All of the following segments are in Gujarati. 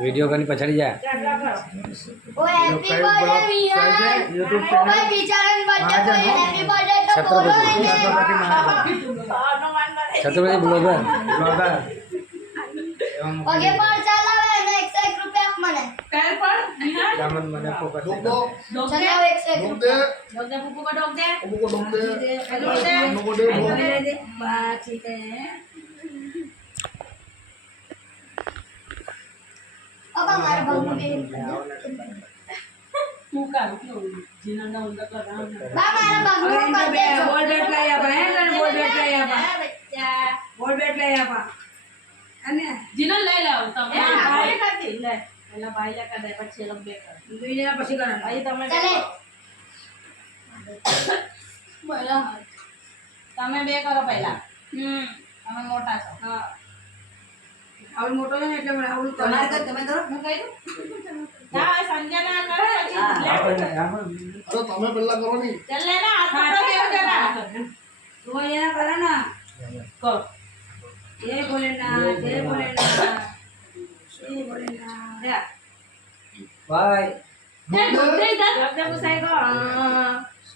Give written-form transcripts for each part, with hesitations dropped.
वीडियो करनी पछाड़ी जा ओ हैप्पी बर्थडे विहान YouTube ओ भाई बिचारन बर्थडे पर हैप्पी बर्थडे तो बोलो छत्रपति ब्लॉगर ओके पर चला है 101 रुपया मने काय पण दामन મને ફોકસ चलो 101 रुपया डोक दे पुप्पू को डोक दे हेलो दे बस ठीक है अब हमारे बाबू के तू का क्यों जिना उनका कर रहा हूं हमारा बाबू को कर दे बोल बैठ लाया बा है बोल बैठ लाया बा बच्चा बोल बैठ लाया बा અને જીનો લઈ લાવ તમે ભાઈ કરતી લે પહેલા ભાઈલા કર દે પછી લોક બે કર દુનિયા પછી કર ભાઈ તમે चले બોલો તમે બે કરો પહેલા તમે મોટા છો હા આવું મોટો છે ને એટલે મને આવું તમારે કર તમે કરો હું કહી દઉં ના સંજના કરો પછી અરે તમે પહેલા કરો ની ચલ લે ના હાથ પકડો કેવો જરા તું અહીંયા કરે ના કર जय भोलेनाथ जय भोलेनाथ जय भोलेनाथ या बाय दे दे दे अपने गुस्से को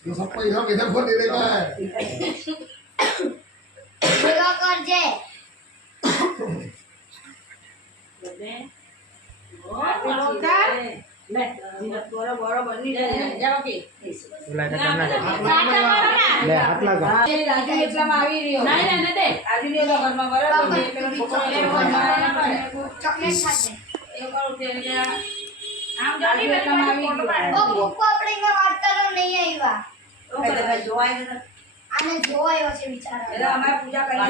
ये सब पैसा किधर को दे देगा है पूरा कर जे दे ओ उधर ले बड़ा बड़ा बनी जाओ की બોલા કે તમને ले हाथ लगा એ રાજુ એટલામાં આવી રહ્યો નહીં નહીં દે આવી રહ્યો તો ઘરમાં બરાબર બે પેલો છોકરો चॉकलेट खाते એ કરું તે કે આમ જાની એટલામાં આવી ગયો ओ बुक આપણે માં વાત કરો નહીં આવ્યા આને જોવાયો છે બિચારા એટલે અમારે પૂજા કરી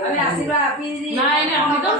અમે આશીર્વાદ આપી નહીં નહીં અમે તો